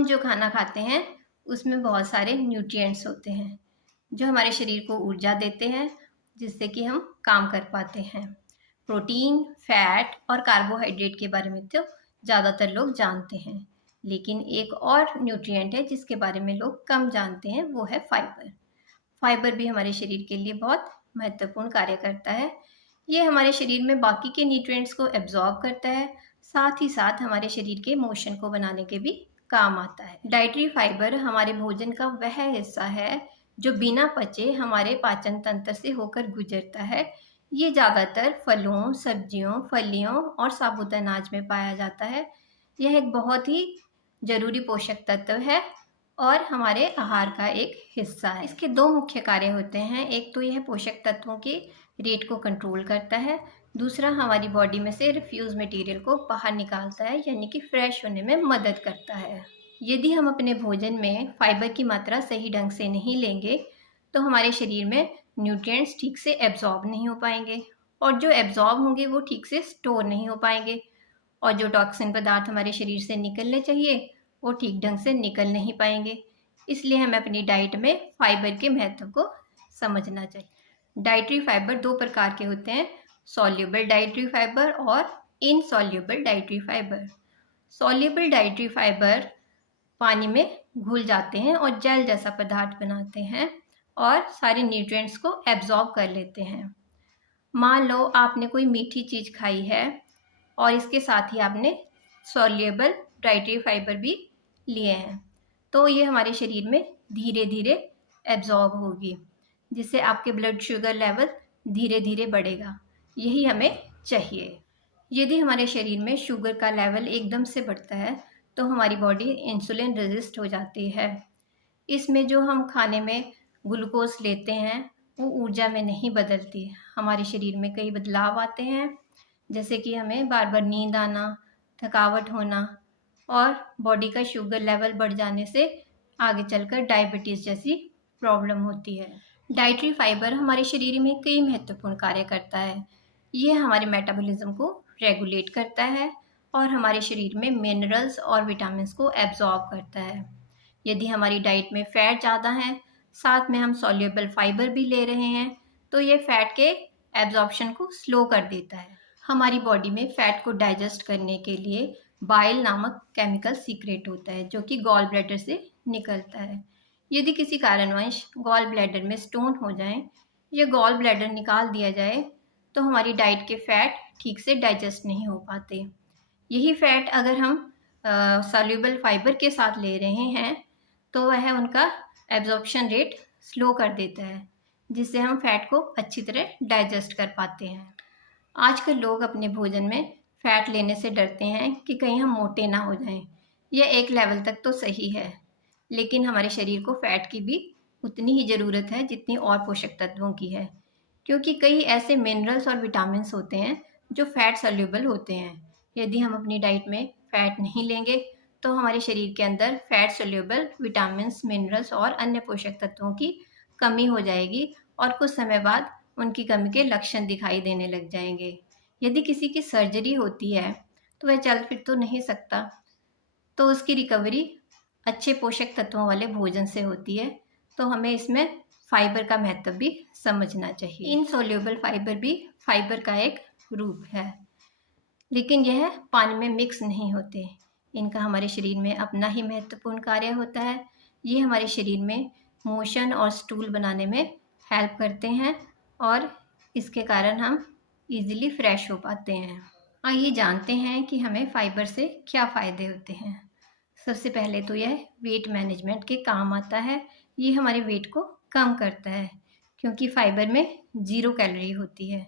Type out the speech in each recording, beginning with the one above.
हम जो खाना खाते हैं उसमें बहुत सारे न्यूट्रिएंट्स होते हैं जो हमारे शरीर को ऊर्जा देते हैं, जिससे कि हम काम कर पाते हैं। प्रोटीन, फैट और कार्बोहाइड्रेट के बारे में तो ज़्यादातर लोग जानते हैं, लेकिन एक और न्यूट्रिएंट है जिसके बारे में लोग कम जानते हैं, वो है फाइबर। फाइबर भी हमारे शरीर के लिए बहुत महत्वपूर्ण कार्य करता है। ये हमारे शरीर में बाकी के न्यूट्रिएंट्स को एब्जॉर्ब करता है, साथ ही साथ हमारे शरीर के मोशन को बनाने के भी काम आता है। डाइटरी फाइबर हमारे भोजन का वह हिस्सा है जो बिना पचे हमारे पाचन तंत्र से होकर गुजरता है। ये ज़्यादातर फलों, सब्जियों, फलियों और साबुत अनाज में पाया जाता है। यह एक बहुत ही जरूरी पोषक तत्व है और हमारे आहार का एक हिस्सा है। इसके दो मुख्य कार्य होते हैं। एक तो यह पोषक तत्वों के रेट को कंट्रोल करता है, दूसरा हमारी बॉडी में से रिफ्यूज मटेरियल को बाहर निकालता है, यानी कि फ्रेश होने में मदद करता है। यदि हम अपने भोजन में फाइबर की मात्रा सही ढंग से नहीं लेंगे तो हमारे शरीर में न्यूट्रिएंट्स ठीक से एब्जॉर्ब नहीं हो पाएंगे, और जो एब्जॉर्ब होंगे वो ठीक से स्टोर नहीं हो पाएंगे, और जो टॉक्सिन पदार्थ हमारे शरीर से निकलने चाहिए वो ठीक ढंग से निकल नहीं पाएंगे। इसलिए हमें अपनी डाइट में फाइबर के महत्व को समझना चाहिए। डाइटरी फाइबर दो प्रकार के होते हैं, सॉल्युबल डाइटरी फाइबर और insoluble dietary fibre. Soluble dietary fibre पानी में घुल जाते हैं और जेल जैसा पदार्थ बनाते हैं और सारे न्यूट्रिएंट्स को एब्जॉर्ब कर लेते हैं। मान लो आपने कोई मीठी चीज़ खाई है और इसके साथ ही आपने सॉल्युबल डाइटरी फाइबर भी लिए हैं, तो ये हमारे शरीर में धीरे धीरे एब्जॉर्ब होगी, जिससे आपके ब्लड शुगर लेवल धीरे धीरे बढ़ेगा। यही हमें चाहिए। यदि हमारे शरीर में शुगर का लेवल एकदम से बढ़ता है तो हमारी बॉडी इंसुलिन रेजिस्ट हो जाती है। इसमें जो हम खाने में ग्लूकोज लेते हैं वो ऊर्जा में नहीं बदलती। हमारे शरीर में कई बदलाव आते हैं, जैसे कि हमें बार बार नींद आना, थकावट होना और बॉडी का शुगर लेवल बढ़ जाने से आगे चलकर डायबिटीज़ जैसी प्रॉब्लम होती है। डाइटरी फाइबर हमारे शरीर में कई महत्वपूर्ण कार्य करता है। ये हमारे मेटाबॉलिज्म को रेगुलेट करता है और हमारे शरीर में मिनरल्स और विटामिन्स को एब्जॉर्ब करता है। यदि हमारी डाइट में फ़ैट ज़्यादा है, साथ में हम सॉल्युबल फाइबर भी ले रहे हैं, तो ये फ़ैट के एब्जॉर्प्शन को स्लो कर देता है। हमारी बॉडी में फ़ैट को डाइजेस्ट करने के लिए बाइल नामक केमिकल सीक्रेट होता है, जो कि गॉल ब्लैडर से निकलता है। यदि किसी कारणवश गॉल ब्लैडर में स्टोन हो जाए या गॉल ब्लैडर निकाल दिया जाए तो हमारी डाइट के फ़ैट ठीक से डाइजेस्ट नहीं हो पाते। यही फ़ैट अगर हम सॉल्युबल फाइबर के साथ ले रहे हैं तो वह उनका एब्जॉर्प्शन रेट स्लो कर देता है, जिससे हम फ़ैट को अच्छी तरह डाइजेस्ट कर पाते हैं। आजकल लोग अपने भोजन में फ़ैट लेने से डरते हैं कि कहीं हम मोटे ना हो जाएं। यह एक लेवल तक तो सही है, लेकिन हमारे शरीर को फ़ैट की भी उतनी ही ज़रूरत है जितनी और पोषक तत्वों की है, क्योंकि कई ऐसे मिनरल्स और विटामिन्स होते हैं जो फ़ैट सॉल्युबल होते हैं। यदि हम अपनी डाइट में फ़ैट नहीं लेंगे तो हमारे शरीर के अंदर फ़ैट सॉल्युबल विटामिन्स, मिनरल्स और अन्य पोषक तत्वों की कमी हो जाएगी और कुछ समय बाद उनकी कमी के लक्षण दिखाई देने लग जाएंगे। यदि किसी की सर्जरी होती है तो वह चल फिर तो नहीं सकता, तो उसकी रिकवरी अच्छे पोषक तत्वों वाले भोजन से होती है। तो हमें इसमें फाइबर का महत्व भी समझना चाहिए। इनसॉल्युबल फाइबर भी फाइबर का एक रूप है, लेकिन यह पानी में मिक्स नहीं होते। इनका हमारे शरीर में अपना ही महत्वपूर्ण कार्य होता है। ये हमारे शरीर में मोशन और स्टूल बनाने में हेल्प करते हैं और इसके कारण हम इजीली फ्रेश हो पाते हैं। आइए जानते हैं कि हमें फाइबर से क्या फ़ायदे होते हैं। सबसे पहले तो यह वेट मैनेजमेंट के काम आता है। ये हमारे वेट को कम करता है, क्योंकि फाइबर में 0 कैलोरी होती है।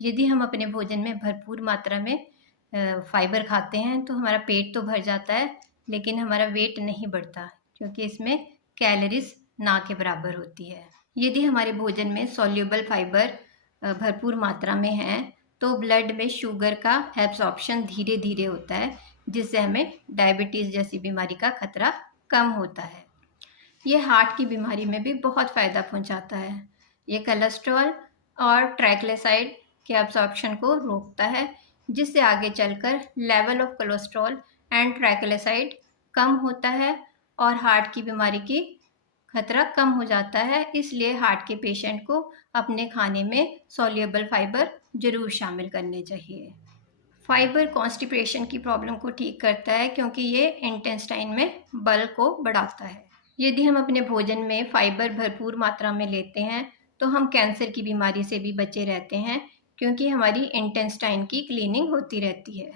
यदि हम अपने भोजन में भरपूर मात्रा में फाइबर खाते हैं तो हमारा पेट तो भर जाता है, लेकिन हमारा वेट नहीं बढ़ता, क्योंकि इसमें कैलोरीज ना के बराबर होती है। यदि हमारे भोजन में सॉल्युबल फाइबर भरपूर मात्रा में है तो ब्लड में शुगर का एब्जॉर्प्शन धीरे धीरे होता है, जिससे हमें डायबिटीज़ जैसी बीमारी का खतरा कम होता है। यह हार्ट की बीमारी में भी बहुत फ़ायदा पहुंचाता है। ये कोलेस्ट्रॉल और ट्राइग्लिसराइड के एब्जॉर्प्शन को रोकता है, जिससे आगे चलकर level of cholesterol and triglyceride कम होता है और हार्ट की बीमारी की खतरा कम हो जाता है। इसलिए हार्ट के पेशेंट को अपने खाने में सॉल्युबल फाइबर जरूर शामिल करने चाहिए। फाइबर कॉन्स्टिपेशन की प्रॉब्लम को ठीक करता है क्योंकि ये इंटेस्टाइन में बल को बढ़ाता है। यदि हम अपने भोजन में फाइबर भरपूर मात्रा में लेते हैं तो हम कैंसर की बीमारी से भी बचे रहते हैं क्योंकि हमारी इंटेस्टाइन की क्लीनिंग होती रहती है।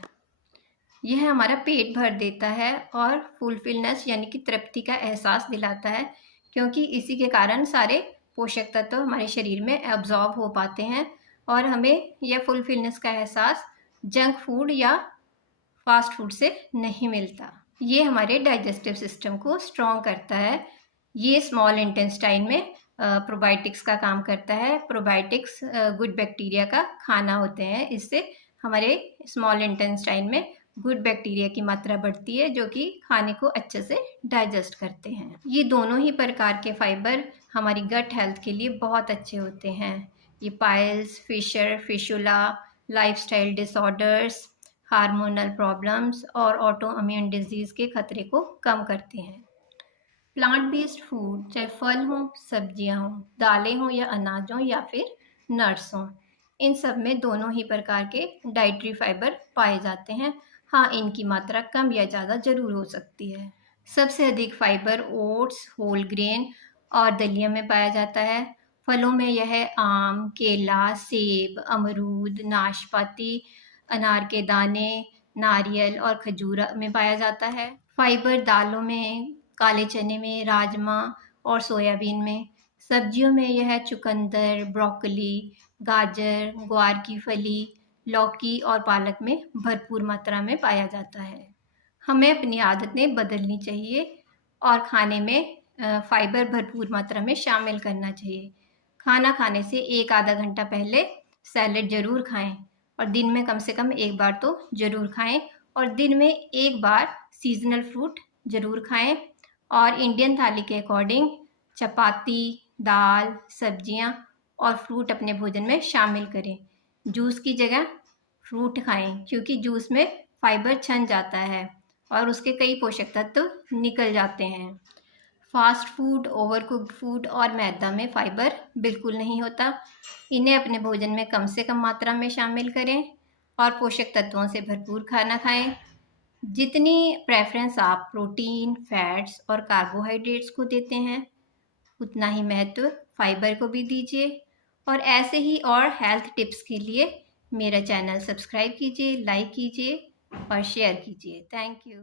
यह हमारा पेट भर देता है और फुलफिलनेस यानी कि तृप्ति का एहसास दिलाता है क्योंकि इसी के कारण सारे पोषक तत्व हमारे शरीर में एब्जॉर्ब हो पाते हैं और हमें यह फुलफिलनेस का एहसास जंक फूड या फास्ट फूड से नहीं मिलता। ये हमारे डाइजेस्टिव सिस्टम को स्ट्रॉन्ग करता है। ये स्मॉल इंटेस्टाइन में प्रोबायोटिक्स का काम करता है। प्रोबायोटिक्स गुड बैक्टीरिया का खाना होते हैं। इससे हमारे स्मॉल इंटेस्टाइन में गुड बैक्टीरिया की मात्रा बढ़ती है जो कि खाने को अच्छे से डाइजेस्ट करते हैं। ये दोनों ही प्रकार के फाइबर हमारी गट हेल्थ के लिए बहुत अच्छे होते हैं। ये piles, fissure, fistula, lifestyle disorders, hormonal problems और ऑटो इम्यून डिजीज़ के खतरे को कम करते हैं। प्लांट बेस्ड फूड, चाहे फल हों, सब्जियां हों, दालें हों या अनाज हों या फिर नट्स हों, इन सब में दोनों ही प्रकार के डाइटरी फाइबर पाए जाते हैं। हाँ, इनकी मात्रा कम या ज़्यादा ज़रूर हो सकती है। सबसे अधिक फाइबर ओट्स, होल ग्रेन और दलिया में पाया जाता है। फलों में यह आम, केला, सेब, अमरूद, नाशपाती, अनार के दाने, नारियल और खजूर में पाया जाता है। फाइबर दालों में काले चने में, राजमा और सोयाबीन में। सब्जियों में यह चुकंदर, ब्रोकली, गाजर, ग्वार की फली, लौकी और पालक में भरपूर मात्रा में पाया जाता है। हमें अपनी आदतें बदलनी चाहिए और खाने में फाइबर भरपूर मात्रा में शामिल करना चाहिए। खाना खाने से 1 आधा घंटा पहले सैलेड ज़रूर खाएं और दिन में कम से कम 1 बार तो ज़रूर खाएं और दिन में 1 बार सीजनल फ्रूट ज़रूर खाएं और इंडियन थाली के अकॉर्डिंग चपाती, दाल, सब्जियां और फ्रूट अपने भोजन में शामिल करें। जूस की जगह फ्रूट खाएं क्योंकि जूस में फाइबर छन जाता है और उसके कई पोषक तत्व निकल जाते हैं। फास्ट फूड, ओवरकुक्ड फूड और मैदा में फाइबर बिल्कुल नहीं होता। इन्हें अपने भोजन में कम से कम मात्रा में शामिल करें और पोषक तत्वों से भरपूर खाना खाएं। जितनी प्रेफरेंस आप प्रोटीन, फैट्स और कार्बोहाइड्रेट्स को देते हैं उतना ही महत्व फाइबर को भी दीजिए। और ऐसे ही और हेल्थ टिप्स के लिए मेरा चैनल सब्सक्राइब कीजिए, लाइक कीजिए और शेयर कीजिए। Thank you.